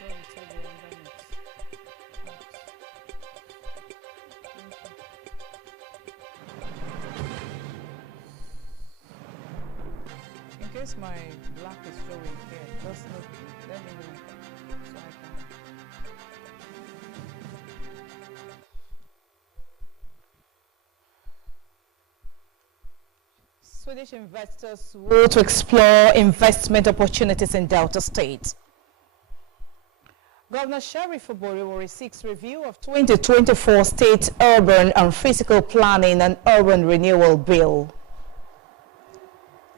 Well, it's over on the next. In case my black is showing here, just let me know so I can. Swedish investors will to explore investment opportunities in Delta State. Governor Sheriff Oboriwori seeks review of 2024 State Urban and Physical Planning and Urban Renewal Bill.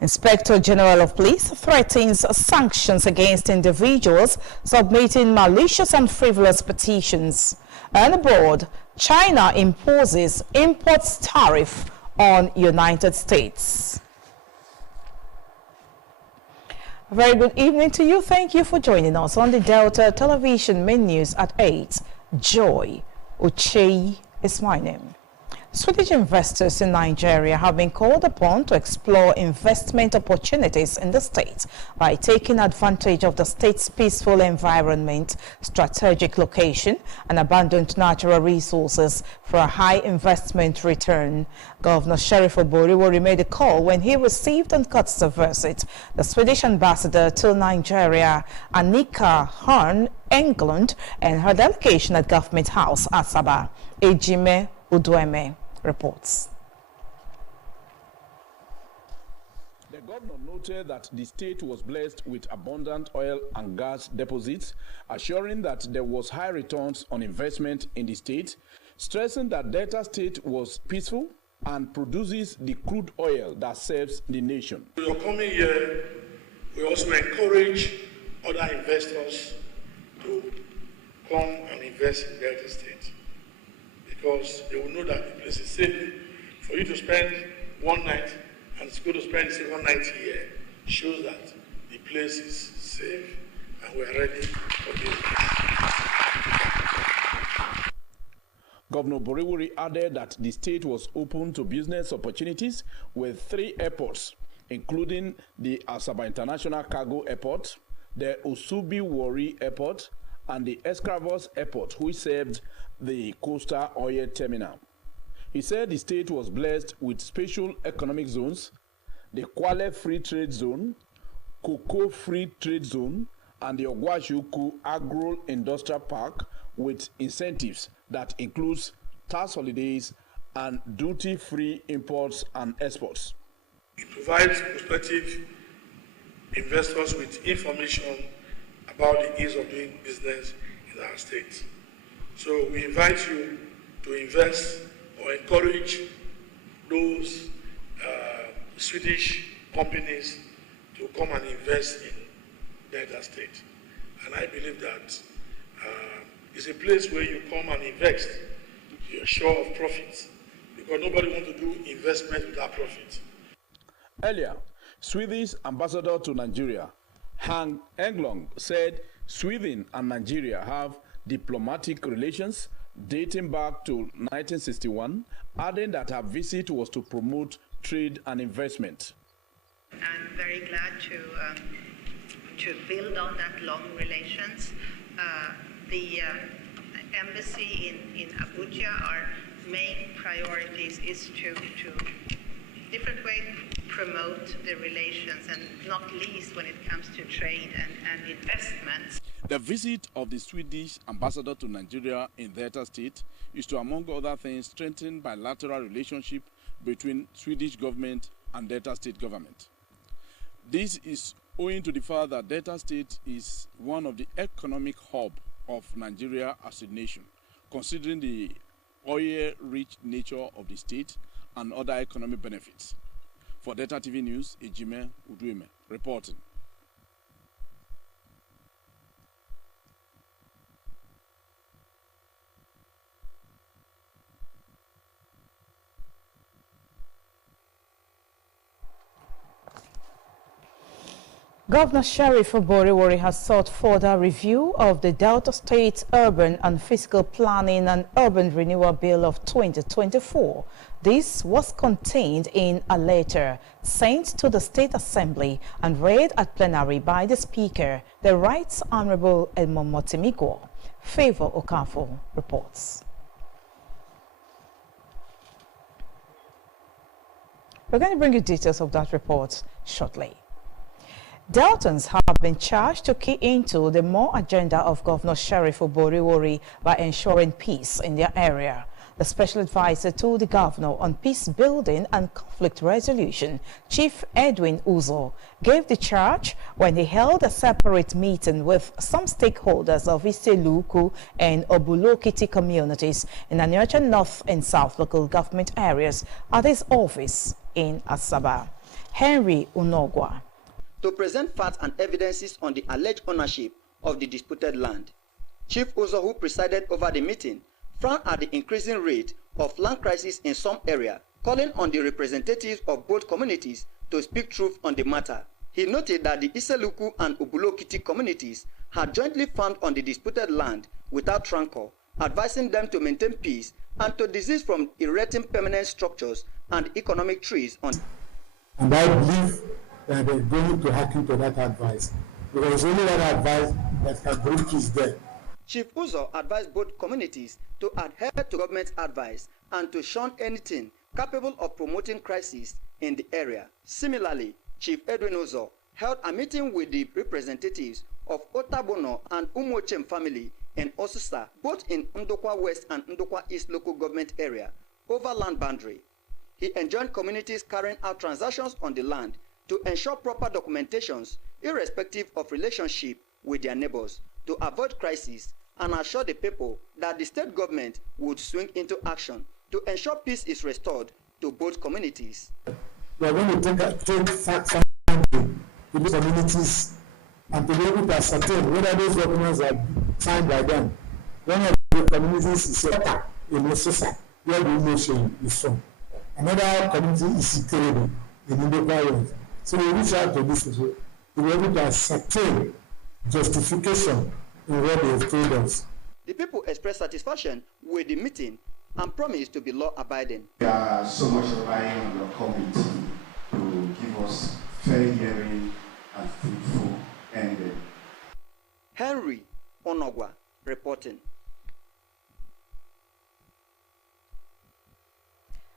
Inspector General of Police threatens sanctions against individuals submitting malicious and frivolous petitions. And abroad, China imposes imports tariff on United States. A very good evening to you. Thank you for joining us on the Delta Television Main News at 8. Joy Uche is my name. Swedish investors in Nigeria have been called upon to explore investment opportunities in the state by taking advantage of the state's peaceful environment, strategic location, and abundant natural resources for a high investment return. Governor Sheriff Oboriwori made a call when he received and cut the visit the Swedish ambassador to Nigeria, Annika Horn Englund, and her delegation at Government House, Asaba. Ejime Udueme reports. The governor noted that the state was blessed with abundant oil and gas deposits, assuring that there was high returns on investment in the state, stressing that Delta State was peaceful and produces the crude oil that serves the nation. We are coming here, we also encourage other investors to come and invest in Delta State, because they will know that the place is safe. For you to spend one night and it's going to spend the second night here shows that the place is safe and we are ready for business. Governor Boriwori added that the state was open to business opportunities with 3 airports, including the Asaba International Cargo Airport, the Osubi Wari Airport, and the Escravos Airport, which served the Coastal Oil Terminal. He said the state was blessed with special economic zones, the Kwale Free Trade Zone, Cocoa Free Trade Zone, and the Ogwashuku Agro-Industrial Park with incentives that includes tax holidays and duty-free imports and exports. It provides prospective investors with information about the ease of doing business in our state. So we invite you to invest or encourage those Swedish companies to come and invest in Delta State. And I believe that it's a place where you come and invest, you're sure of profits, because nobody wants to do investment without profit. Earlier, Swedish ambassador to Nigeria, Hank Englund, said Sweden and Nigeria have diplomatic relations dating back to 1961, adding that her visit was to promote trade and investment. I'm very glad to build on that long relations. The embassy in Abuja, our main priorities is to different ways promote the relations, and not least when it comes to trade and investments. The visit of the Swedish ambassador to Nigeria in Delta State is to, among other things, strengthen bilateral relationship between Swedish government and Delta State government. This is owing to the fact that Delta State is one of the economic hub of Nigeria as a nation, considering the oil-rich nature of the state and other economic benefits. For Delta TV News, Ejime Udueme reporting. Governor Sheriff Oboriwori has sought further review of the Delta State Urban and Physical Planning and Urban Renewal Bill of 2024. This was contained in a letter sent to the State Assembly and read at plenary by the Speaker, the Right Honorable Edmond Motimigwo. Favor Okafor reports. We're going to bring you details of that report shortly. Deltans have been charged to key into the more agenda of Governor Sheriff Oboriwori by ensuring peace in their area. The special advisor to the governor on peace building and conflict resolution, Chief Edwin Uzo, gave the charge when he held a separate meeting with some stakeholders of Iseluku and Obulokiti communities in Aniocha North and South local government areas at his office in Asaba. Henry Unogwa. To present facts and evidences on the alleged ownership of the disputed land. Chief Uzo, who presided over the meeting, frowned at the increasing rate of land crisis in some area, calling on the representatives of both communities to speak truth on the matter. He noted that the Iseluku and Ubulokiti communities had jointly farmed on the disputed land without rancor, advising them to maintain peace and to desist from erecting permanent structures and economic trees on. And I believe that they're going to hearken to that advice, because it's only that advice that can bring peace there. Chief Uzo advised both communities to adhere to government advice and to shun anything capable of promoting crisis in the area. Similarly, Chief Edwin Uzo held a meeting with the representatives of Otabono and Umochem family in Osusa, both in Ndokwa West and Ndokwa East local government area, over land boundary. He enjoined communities carrying out transactions on the land to ensure proper documentations, irrespective of relationship with their neighbors, to avoid crisis and assure the people that the state government would swing into action to ensure peace is restored to both communities. We are going to take facts to these communities and to be able to ascertain whether those documents are signed by them. One of the communities is Ota in Osusa, where the emotion is from. Another community is Iterebo in Ndokwa West. So we reach out to this people to be able to ascertain justification in what they have told us. The people expressed satisfaction with the meeting and promised to be law-abiding. We are so much relying on your committee to give us fair hearing and fruitful ending. Henry Onogwa reporting.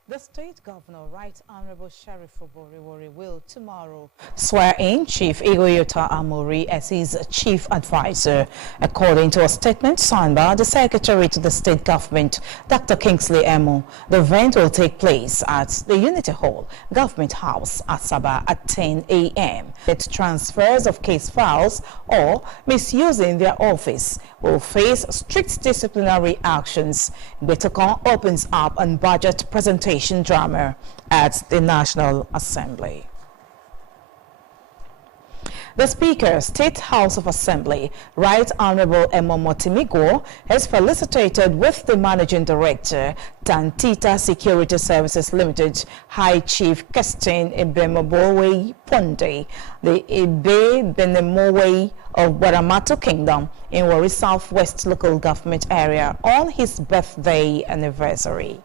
The state governor, Right Honorable Sheriff Oboriwori, will tomorrow swear in Chief Igoyota Amori as his chief advisor. According to a statement signed by the secretary to the state government, Dr. Kingsley Emo, the event will take place at the Unity Hall, Government House, Asaba at 10 a.m. That transfers of case files or misusing their office will face strict disciplinary actions. Betokon opens up on budget presentation drama at the National Assembly. The Speaker, State House of Assembly, Right Honorable Edmond Motimigwo, has felicitated with the Managing Director, Tantita Security Services Limited, High Chief Kestin Ibemobowe Ponde, the Ibe Benemowe of Waramato Kingdom in Warri Southwest local government area on his birthday anniversary.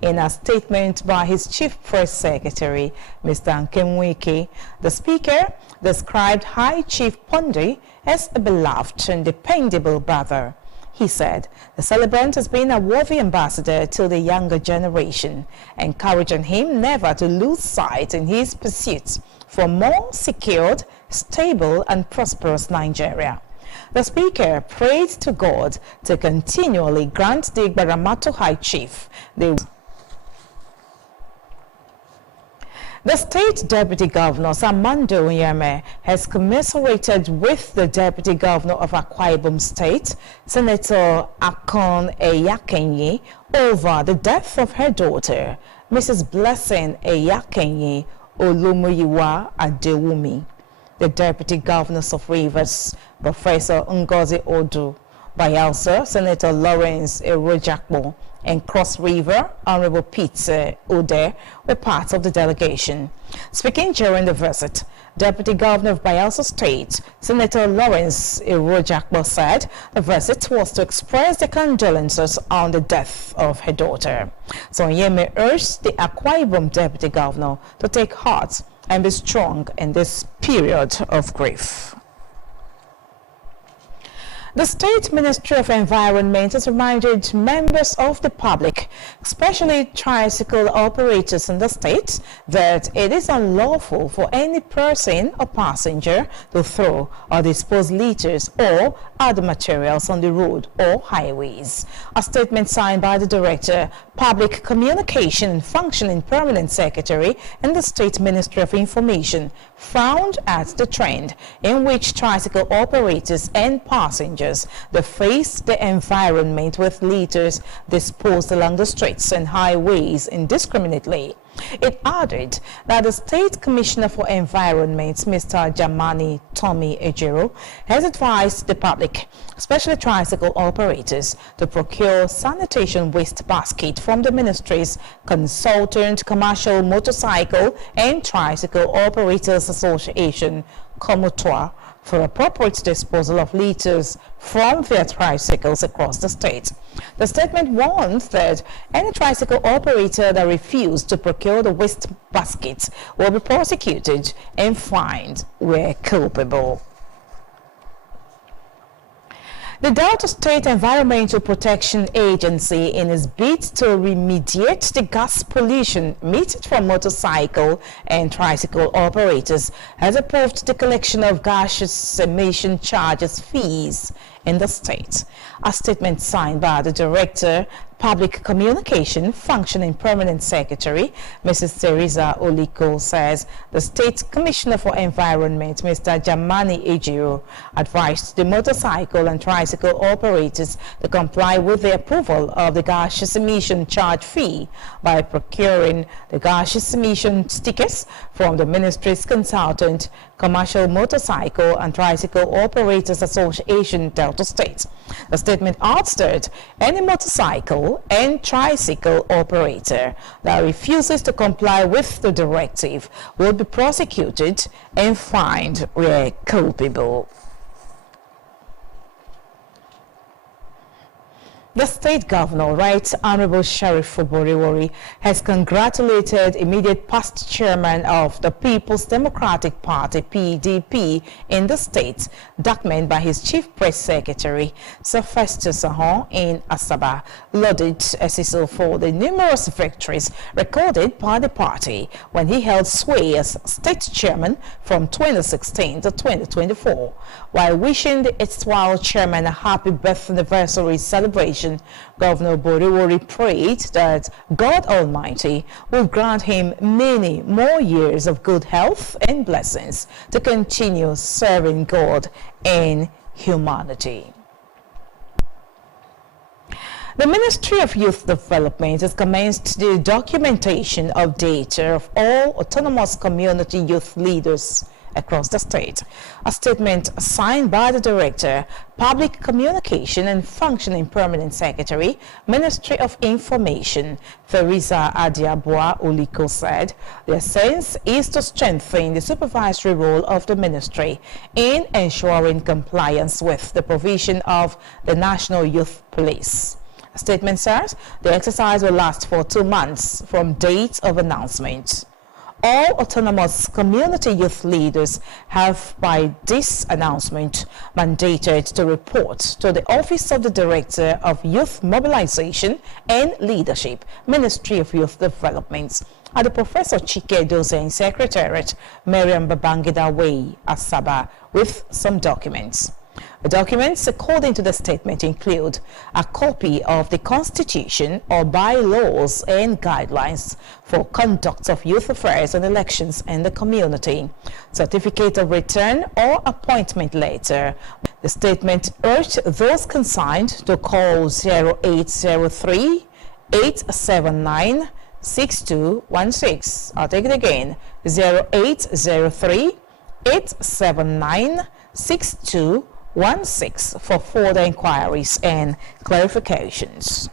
In a statement by his Chief Press Secretary, Mr. Nkemwike, the Speaker described High Chief Ponde as a beloved and dependable brother. He said the celebrant has been a worthy ambassador to the younger generation, encouraging him never to lose sight in his pursuits for a more secured, stable and prosperous Nigeria. The Speaker prayed to God to continually grant the Igbaramato High Chief The State Deputy Governor, Samando Nyame, has commiserated with the Deputy Governor of Akwa Ibom State, Senator Akon Eyakenyi, over the death of her daughter, Mrs. Blessing Eyakenyi Olumuyiwa Adewumi. The Deputy Governors of Rivers, Professor Ngozi Odu, Bayelsa, Senator Lawrence Erojakpo, and Cross River, Honorable Peter Ode, were part of the delegation. Speaking during the visit, Deputy Governor of Bayelsa State, Senator Lawrence Irojakbo, said the visit was to express their condolences on the death of her daughter. Sonyeme urged the Akwa Ibom Deputy Governor to take heart and be strong in this period of grief. The State Ministry of Environment has reminded members of the public, especially tricycle operators in the state, that it is unlawful for any person or passenger to throw or dispose litters or other materials on the road or highways. A statement signed by the Director, Public Communication and Functioning Permanent Secretary in the State Ministry of Information frowned at the trend in which tricycle operators and passengers deface the environment with litters disposed along the streets and highways indiscriminately. It added that the State Commissioner for Environment, Mr. Jamani Tommy Ejiro, has advised the public, especially tricycle operators, to procure sanitation waste basket from the ministry's Consultant Commercial Motorcycle and Tricycle Operators Association, COMOTOA, for appropriate disposal of litters from their tricycles across the state. The statement warns that any tricycle operator that refused to procure the waste baskets will be prosecuted and fined where culpable. The Delta State Environmental Protection Agency, in its bid to remediate the gas pollution emitted from motorcycle and tricycle operators, has approved the collection of gaseous emission charges fees in the state. A statement signed by the Director, Public Communication, Functioning Permanent Secretary, Mrs. Teresa Oliko, says the State Commissioner for Environment, Mr. Jamani Ejiro, advised the motorcycle and tricycle operators to comply with the approval of the gaseous emission charge fee by procuring the gaseous emission stickers from the Ministry's Consultant Commercial Motorcycle and Tricycle Operators Association, Delta State. The statement adds that any motorcycle and tricycle operator that refuses to comply with the directive will be prosecuted and fined where culpable. The State Governor, Right Honorable Sheriff Oboriwori, has congratulated immediate past chairman of the People's Democratic Party, PDP, in the state, documented by his Chief Press Secretary, Sir Festus Ahon, in Asaba, lauded Esiso for the numerous victories recorded by the party when he held sway as state chairman from 2016 to 2024. While wishing the erstwhile chairman a happy birth anniversary celebration, Governor Oboriwori prayed that God Almighty will grant him many more years of good health and blessings to continue serving God and humanity. The Ministry of Youth Development has commenced the documentation of data of all autonomous community youth leaders across the state. A statement signed by the Director, Public Communication and Functioning Permanent Secretary, Ministry of Information, Teresa Adiabwa Oliko, said their sense is to strengthen the supervisory role of the ministry in ensuring compliance with the provision of the National Youth Police. A statement says the exercise will last for 2 months from date of announcement. All autonomous community youth leaders have, by this announcement, mandated to report to the Office of the Director of Youth Mobilization and Leadership, Ministry of Youth Development, at the Professor Chike Dozen Secretariat, Miriam Babangida Way, Asaba, with some documents. The documents, according to the statement, include a copy of the Constitution or bylaws and guidelines for conduct of youth affairs and elections in the community, certificate of return or appointment letter. The statement urged those concerned to call 0803 879 6216. I'll take it again, 0803 879 6216 for further inquiries and clarifications.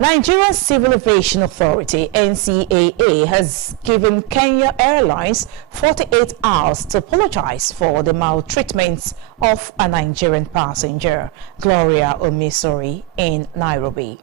Nigerian Civil Aviation Authority (NCAA) has given Kenya Airlines 48 hours to apologize for the maltreatment of a Nigerian passenger, Gloria Omisori, in Nairobi.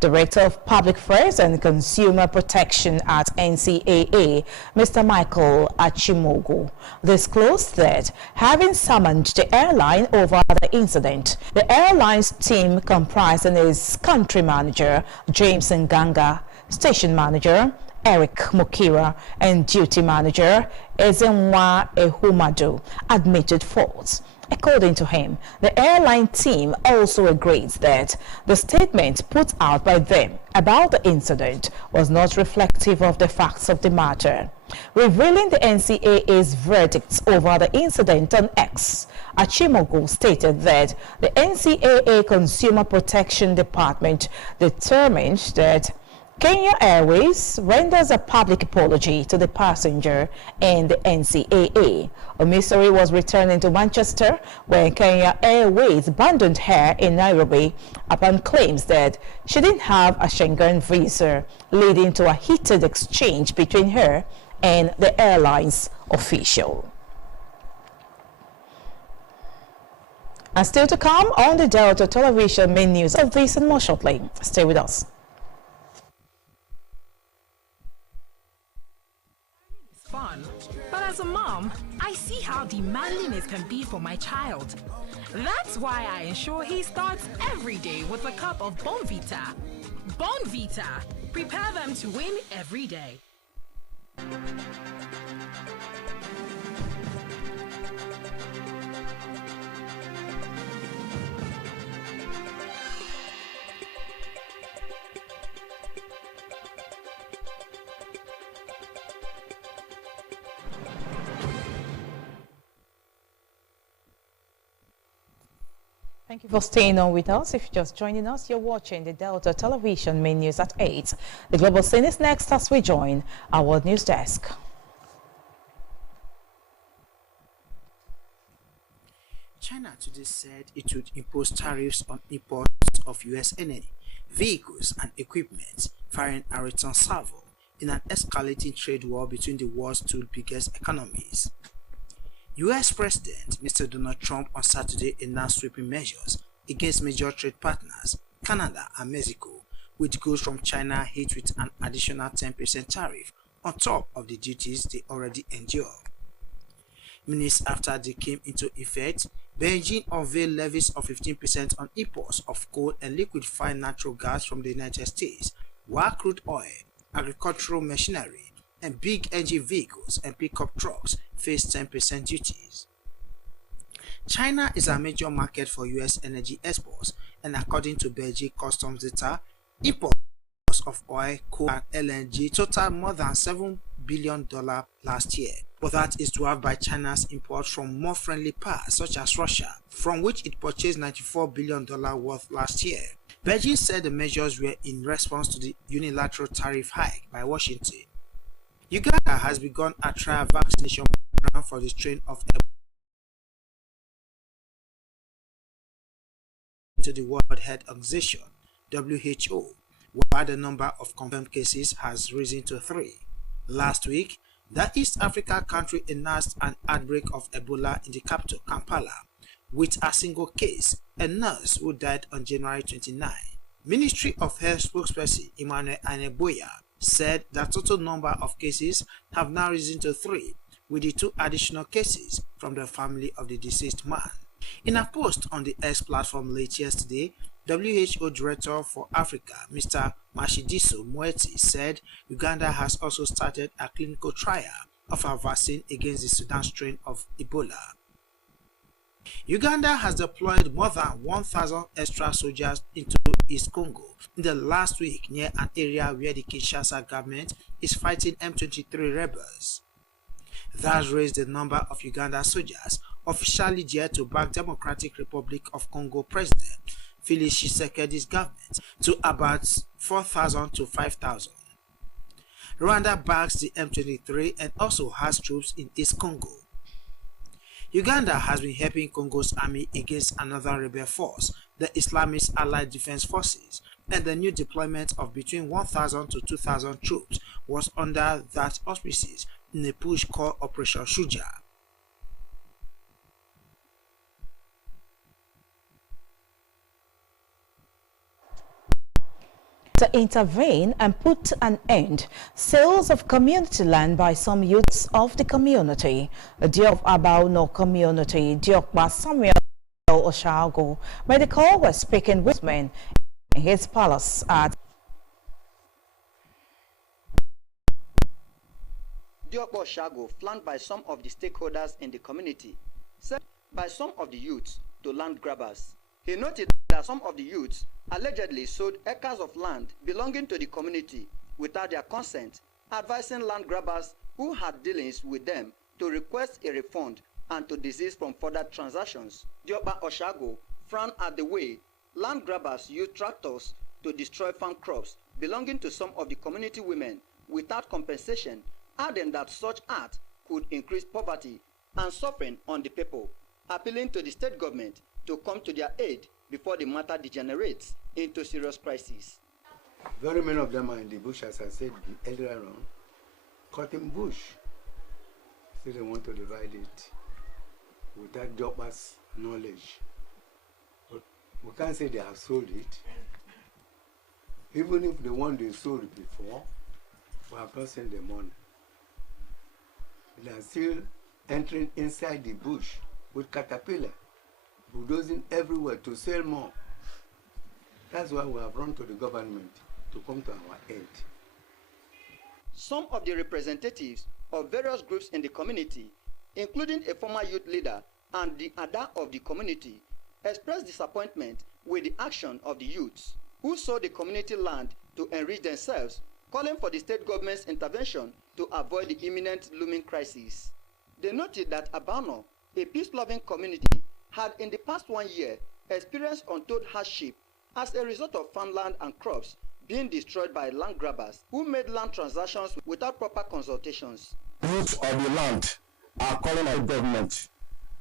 Director of Public Affairs and Consumer Protection at NCAA, Mr. Michael Achimogu, disclosed that having summoned the airline over the incident, the airline's team comprising his country manager, James Nganga, station manager, Eric Mukira, and duty manager, Ezenwa Ehumadu, admitted faults. According to him, the airline team also agrees that the statement put out by them about the incident was not reflective of the facts of the matter. Revealing the NCAA's verdicts over the incident on X, Achimogu stated that the NCAA Consumer Protection Department determined that Kenya Airways renders a public apology to the passenger and the NCAA. Omisori was returning to Manchester when Kenya Airways abandoned her in Nairobi upon claims that she didn't have a Schengen visa, leading to a heated exchange between her and the airline's official. And still to come on the Delta Television main news of this and more shortly. Stay with us. Fun, but as a mom, I see how demanding it can be for my child. That's why I ensure he starts every day with a cup of Bonvita. Bonvita, prepare them to win every day. Thank you for staying on with us. If you're just joining us, you're watching the Delta Television main news at 8. The global scene is next as we join our World News Desk. China today said it would impose tariffs on imports of U.S. energy, vehicles and equipment, firing a return salvo in an escalating trade war between the world's two biggest economies. U.S. President Mr. Donald Trump on Saturday announced sweeping measures against major trade partners, Canada and Mexico, with goods from China hit with an additional 10% tariff on top of the duties they already endure. Minutes after they came into effect, Beijing unveiled levies of 15% on imports of coal and liquefied natural gas from the United States, while crude oil, agricultural machinery, and big engine vehicles and pickup trucks face 10% duties. China is a major market for U.S. energy exports, and according to Beijing customs data, imports of oil, coal, and LNG totaled more than $7 billion last year. But that is dwarfed by China's imports from more friendly parts such as Russia, from which it purchased $94 billion worth last year. Beijing said the measures were in response to the unilateral tariff hike by Washington. Uganda has begun a trial vaccination program for the strain of Ebola to the World Health Organization (WHO), while the number of confirmed cases has risen to 3. Last week, the East Africa country announced an outbreak of Ebola in the capital, Kampala, with a single case, a nurse who died on January 29. Ministry of Health spokesperson Emmanuel Aneboya said the total number of cases have now risen to 3, with the 2 additional cases from the family of the deceased man. In a post on the X platform late yesterday, WHO Director for Africa, Mr. Mashidiso Moeti, said Uganda has also started a clinical trial of a vaccine against the Sudan strain of Ebola. Uganda has deployed more than 1,000 extra soldiers into East Congo in the last week near an area where the Kinshasa government is fighting M23 rebels. That raised the number of Uganda soldiers officially there to back Democratic Republic of Congo President Felix Tshisekedi's government to about 4,000 to 5,000. Rwanda backs the M23 and also has troops in East Congo. Uganda has been helping Congo's army against another rebel force, the Islamist Allied Defense Forces, and the new deployment of between 1,000 to 2,000 troops was under that auspices in a push called Operation Shuja. To intervene and put an end sales of community land by some youths of the community. Diop Abauno community, Diokba Samuel Oshago, Medical was speaking with men in his palace at Diokba Oshago, flanked by some of the stakeholders in the community, said by some of the youths to land grabbers. He noted that some of the youths allegedly sold acres of land belonging to the community without their consent, advising land grabbers who had dealings with them to request a refund and to desist from further transactions. Diokba Oshago frowned at the way land grabbers used tractors to destroy farm crops belonging to some of the community women without compensation, adding that such act could increase poverty and suffering on the people, appealing to the state government to come to their aid before the matter degenerates into serious crisis. Very many of them are in the bush, as I said earlier on, cutting bush. So they want to divide it without Diokba's knowledge. But we can't say they have sold it. Even if the one they sold before, we have not sent the money. They are still entering inside the bush with caterpillar, bulldozing everywhere to sell more. That's why we have run to the government to come to our aid. Some of the representatives of various groups in the community, including a former youth leader and the Ada of the community, expressed disappointment with the action of the youths who sold the community land to enrich themselves, calling for the state government's intervention to avoid the imminent looming crisis. They noted that Abano, a peace-loving community, had in the past 1 year experienced untold hardship as a result of farmland and crops being destroyed by land grabbers who made land transactions without proper consultations. Youth of the land are calling on the government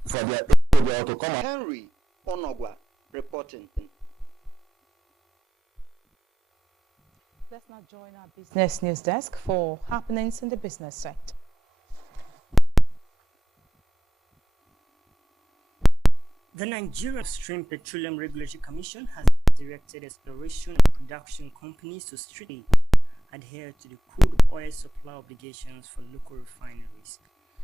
for their aid to come. Henry Onogwa reporting. Let's now join our business news desk for happenings in the business sector. The Nigerian Upstream Petroleum Regulatory Commission has directed exploration and production companies to strictly adhere to the crude oil supply obligations for local refineries.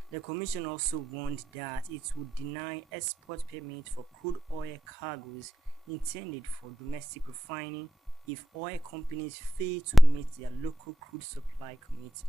The Commission also warned that it would deny export permits for crude oil cargoes intended for domestic refining if oil companies fail to meet their local crude supply commitments.